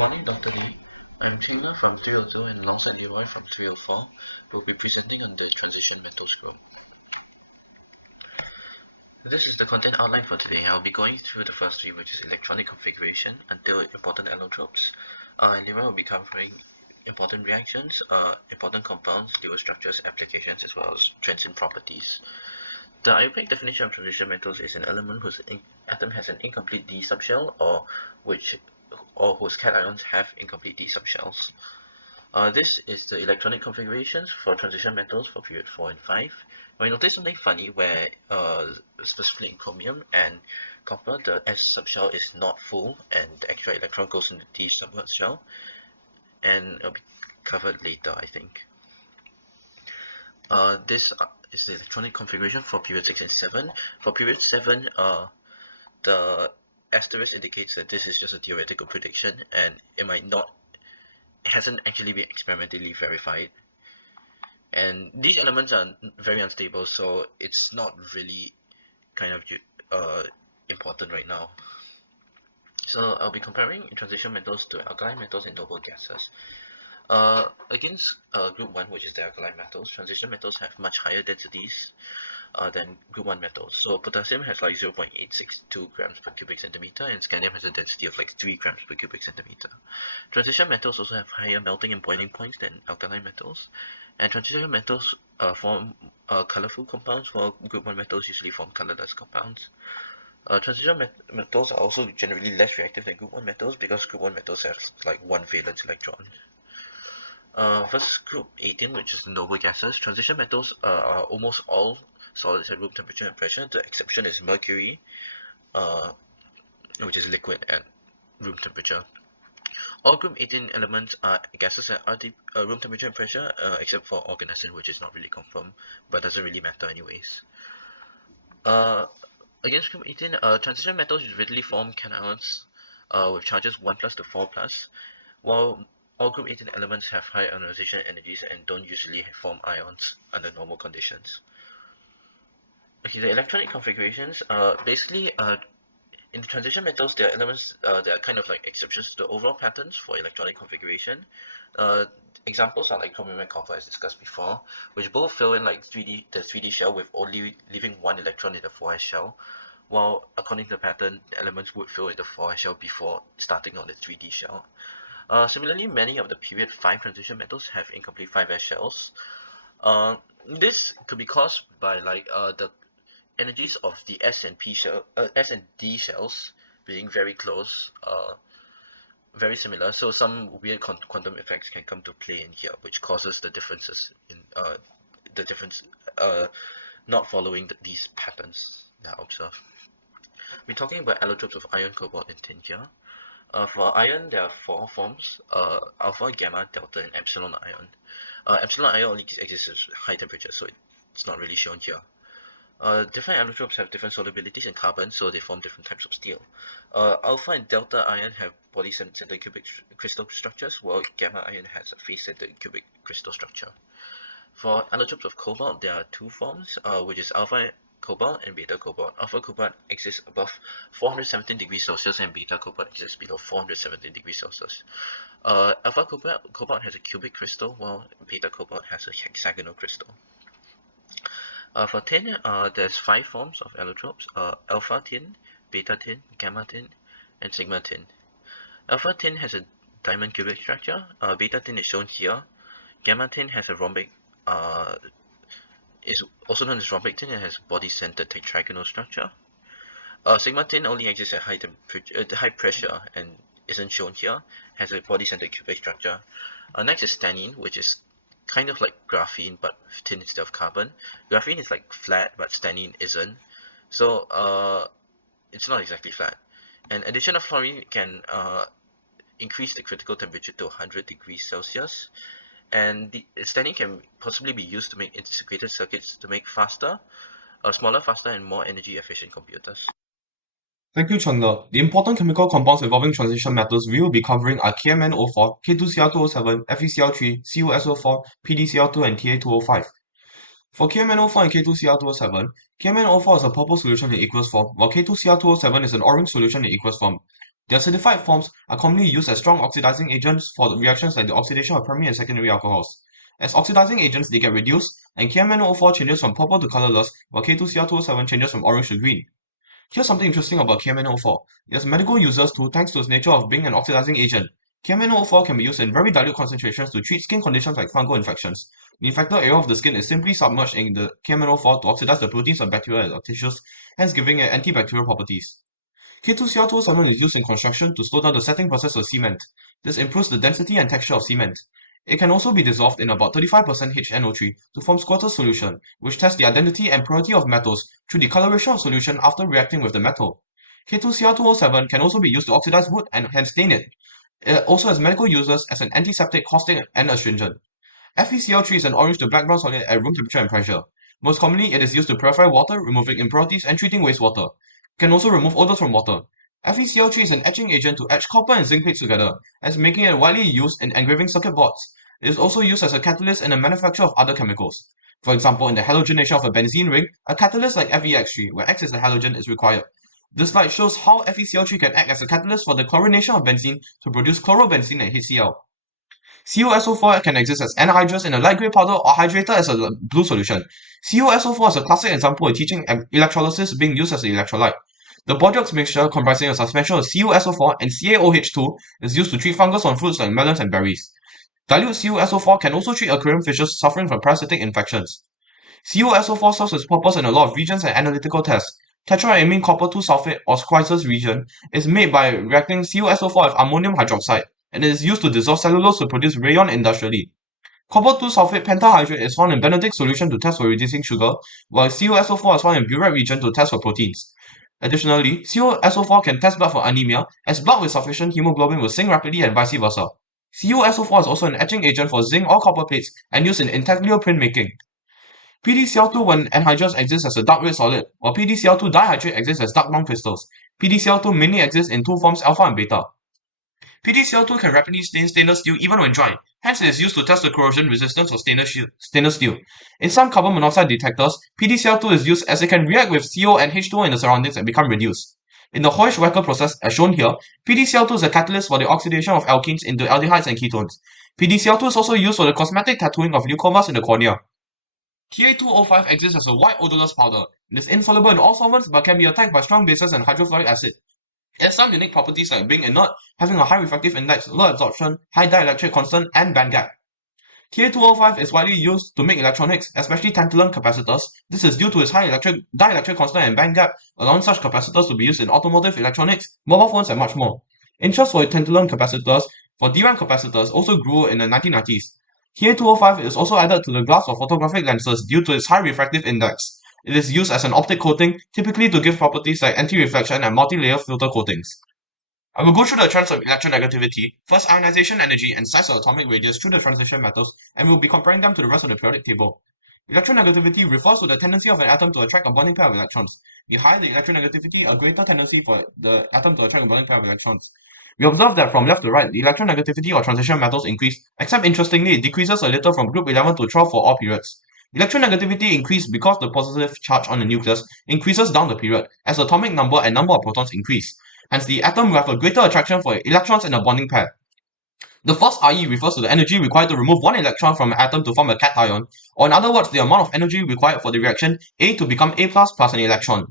morning, Dr. Li. I'm Cheng from 302 and alongside Leroy from 304. We'll be presenting on the transition metals group. This is the content outline for today. I'll be going through the first three, which is electronic configuration until important allotropes. Leroy will be covering important reactions, important compounds, Lewis structures, applications, as well as transient properties. The ionic definition of transition metals is an element whose atom has an incomplete d subshell or whose cations have incomplete d subshells. This is the electronic configurations for transition metals for period 4 and 5. Now you notice something funny where specifically in chromium and copper, the s subshell is not full and the extra electron goes into the d subshell, and it'll be covered later, I think. This is the electronic configuration for period 6 and 7. For period 7, the asterisk indicates that this is just a theoretical prediction and it hasn't actually been experimentally verified. And these elements are very unstable, so it's not really kind of important right now. So I'll be comparing transition metals to alkaline metals and noble gases. Against group 1, which is the alkaline metals, transition metals have much higher densities than group 1 metals. So potassium has like 0.862 grams per cubic centimeter and scandium has a density of like 3 grams per cubic centimeter. Transition metals also have higher melting and boiling points than alkaline metals, and transition metals form colorful compounds, while group 1 metals usually form colorless compounds. Transition metals are also generally less reactive than group 1 metals because group 1 metals have like 1 valence electron. First, group 18, which is the noble gases. Transition metals are almost all solids at room temperature and pressure. The exception is mercury, which is liquid at room temperature. All group 18 elements are gases at room temperature and pressure, except for organ acid, which is not really confirmed, but doesn't really matter anyways. Against group 18, transition metals readily form cations with charges 1 plus to 4 plus, while all group 18 elements have high ionization energies and don't usually form ions under normal conditions. Okay, the electronic configurations, basically in the transition metals, there are elements that are kind of like exceptions to the overall patterns for electronic configuration. Examples are like chromium and copper, as discussed before, which both fill in like the 3D shell with only leaving 1 electron in the 4s shell, while according to the pattern, the elements would fill in the 4s shell before starting on the 3D shell. Similarly, many of the period 5 transition metals have incomplete 5s shells. This could be caused by like the energies of the S and D shells being very close, very similar. So some weird quantum effects can come to play in here, which causes the differences in not following these patterns that are observed. We're talking about allotropes of iron, cobalt, and tin here. For iron, there are 4 forms: alpha, gamma, delta, and epsilon ion. Epsilon ion only exists at high temperature, so it's not really shown here. Different allotropes have different solubilities in carbon, so they form different types of steel. Alpha and delta ion have body-centered cubic crystal structures, while gamma ion has a face-centered cubic crystal structure. For allotropes of cobalt, there are 2 forms, which is alpha cobalt and beta cobalt. Alpha cobalt exists above 417 degrees Celsius and beta cobalt exists below 417 degrees Celsius. Alpha cobalt has a cubic crystal, while beta cobalt has a hexagonal crystal. For tin, there's 5 forms of allotropes: alpha tin, beta tin, gamma tin, and sigma tin. Alpha tin has a diamond cubic structure. Beta tin is shown here. Gamma tin has a rhombic, is also known as rhombic tin, and has body-centered tetragonal structure. Sigma tin only exists at high pressure and isn't shown here. Has a body-centered cubic structure. Next is stannine, which is kind of like graphene but with tin instead of carbon. Graphene is like flat, but stannine isn't. So it's not exactly flat. And addition of fluorine can increase the critical temperature to 100 degrees Celsius. And the stannine can possibly be used to make integrated circuits to make smaller, faster, and more energy efficient computers. Thank you, Chengde. The important chemical compounds involving transition metals we will be covering are KMnO4, K2Cr2O7, FeCl3, CuSO4, PdCl2, and Ta2O5. For KMnO4 and K2Cr2O7, KMnO4 is a purple solution in aqueous form, while K2Cr2O7 is an orange solution in aqueous form. The acidified forms are commonly used as strong oxidizing agents for reactions like the oxidation of primary and secondary alcohols. As oxidizing agents, they get reduced, and KMnO4 changes from purple to colorless, while K2Cr2O7 changes from orange to green. Here's something interesting about KMnO4. It has medical uses too, thanks to its nature of being an oxidizing agent. KMnO4 can be used in very dilute concentrations to treat skin conditions like fungal infections. The infected area of the skin is simply submerged in the KMnO4 to oxidize the proteins of bacteria or tissues, hence giving it antibacterial properties. K2Cr2O7 is used in construction to slow down the setting process of cement. This improves the density and texture of cement. It can also be dissolved in about 35% HNO3 to form squirter solution, which tests the identity and purity of metals through the coloration of solution after reacting with the metal. K2Cr2O7 can also be used to oxidize wood and hence stain it. It also has medical uses as an antiseptic, caustic, and astringent. FeCl3 is an orange to black brown solid at room temperature and pressure. Most commonly, it is used to purify water, removing impurities and treating wastewater. It can also remove odors from water. FeCl3 is an etching agent to etch copper and zinc plates together, as making it widely used in engraving circuit boards. It is also used as a catalyst in the manufacture of other chemicals. For example, in the halogenation of a benzene ring, a catalyst like FeX3, where X is the halogen, is required. This slide shows how FeCl3 can act as a catalyst for the chlorination of benzene to produce chlorobenzene and HCl. CuSO4 can exist as anhydrous in a light grey powder or hydrated as a blue solution. CuSO4 is a classic example of teaching electrolysis being used as an electrolyte. The Bordeaux mixture comprising a suspension of CuSO4 and CaOH2 is used to treat fungus on fruits like melons and berries. Dilute CuSO4 can also treat aquarium fishes suffering from parasitic infections. CuSO4 serves its purpose in a lot of regions and analytical tests. Tetraamine copper 2 sulfate or Schweizer's reagent is made by reacting CuSO4 with ammonium hydroxide, and it is used to dissolve cellulose to produce rayon industrially. Cobalt 2 sulfate pentahydrate is found in Benedict solution to test for reducing sugar, while CuSO4 is found in burette reagent to test for proteins. Additionally, CuSO4 can test blood for anemia, as blood with sufficient hemoglobin will sink rapidly and vice versa. CuSO4 is also an etching agent for zinc or copper plates and used in intaglio print making. PDCl2 when anhydrous exists as a dark red solid, while PDCl2 dihydrate exists as dark brown crystals. PDCl2 mainly exists in two forms, alpha and beta. PDCl2 can rapidly stain stainless steel even when dry, hence it is used to test the corrosion resistance of stainless steel. In some carbon monoxide detectors, PDCl2 is used as it can react with CO and H2O in the surroundings and become reduced. In the Heusch-Wacker process, as shown here, PDCl2 is a catalyst for the oxidation of alkenes into aldehydes and ketones. PDCl2 is also used for the cosmetic tattooing of leucomas in the cornea. Ta2O5 exists as a white odorless powder. It is insoluble in all solvents but can be attacked by strong bases and hydrofluoric acid. It has some unique properties like being inert, having a high refractive index, low absorption, high dielectric constant, and band gap. Ta2O5 is widely used to make electronics, especially tantalum capacitors. This is due to its high dielectric constant and band gap, allowing such capacitors to be used in automotive electronics, mobile phones, and much more. Interest for tantalum capacitors for DRAM capacitors also grew in the 1990s. Ta2O5 is also added to the glass of photographic lenses due to its high refractive index. It is used as an optic coating, typically to give properties like anti-reflection and multi-layer filter coatings. I will go through the trends of electronegativity, first ionization energy and size of atomic radius through the transition metals, and we'll be comparing them to the rest of the periodic table. Electronegativity refers to the tendency of an atom to attract a bonding pair of electrons. The higher the electronegativity, a greater tendency for the atom to attract a bonding pair of electrons. We observe that from left to right, the electronegativity of transition metals increase, except interestingly, it decreases a little from group 11 to 12 for all periods. Electronegativity increases because the positive charge on the nucleus increases down the period, as the atomic number and number of protons increase. Hence, the atom will have a greater attraction for electrons in a bonding pair. The first IE refers to the energy required to remove one electron from an atom to form a cation, or in other words, the amount of energy required for the reaction A to become A plus an electron.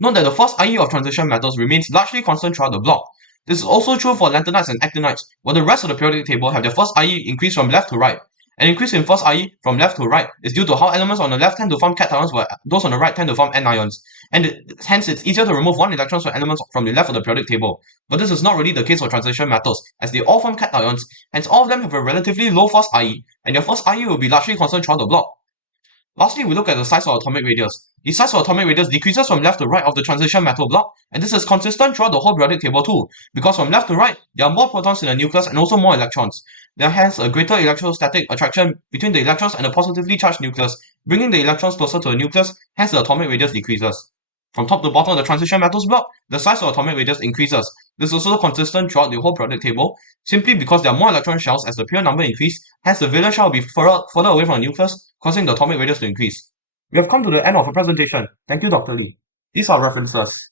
Note that the first IE of transition metals remains largely constant throughout the block. This is also true for lanthanides and actinides, where the rest of the periodic table have their first IE increase from left to right. An increase in first IE from left to right is due to how elements on the left tend to form cations while those on the right tend to form anions, and hence it's easier to remove one electron from elements from the left of the periodic table. But this is not really the case for transition metals, as they all form cations, hence all of them have a relatively low first IE, and their first IE will be largely constant throughout the block. Lastly, we look at the size of atomic radius. The size of atomic radius decreases from left to right of the transition metal block, and this is consistent throughout the whole periodic table too, because from left to right, there are more protons in the nucleus and also more electrons. There is hence a greater electrostatic attraction between the electrons and the positively charged nucleus, bringing the electrons closer to the nucleus, hence the atomic radius decreases. From top to bottom of the transition metals block, the size of atomic radius increases. This is also consistent throughout the whole periodic table, simply because there are more electron shells as the pure number increase, hence the valence shell will be further away from the nucleus, causing the atomic radius to increase. We have come to the end of our presentation. Thank you, Dr. Li. These are references.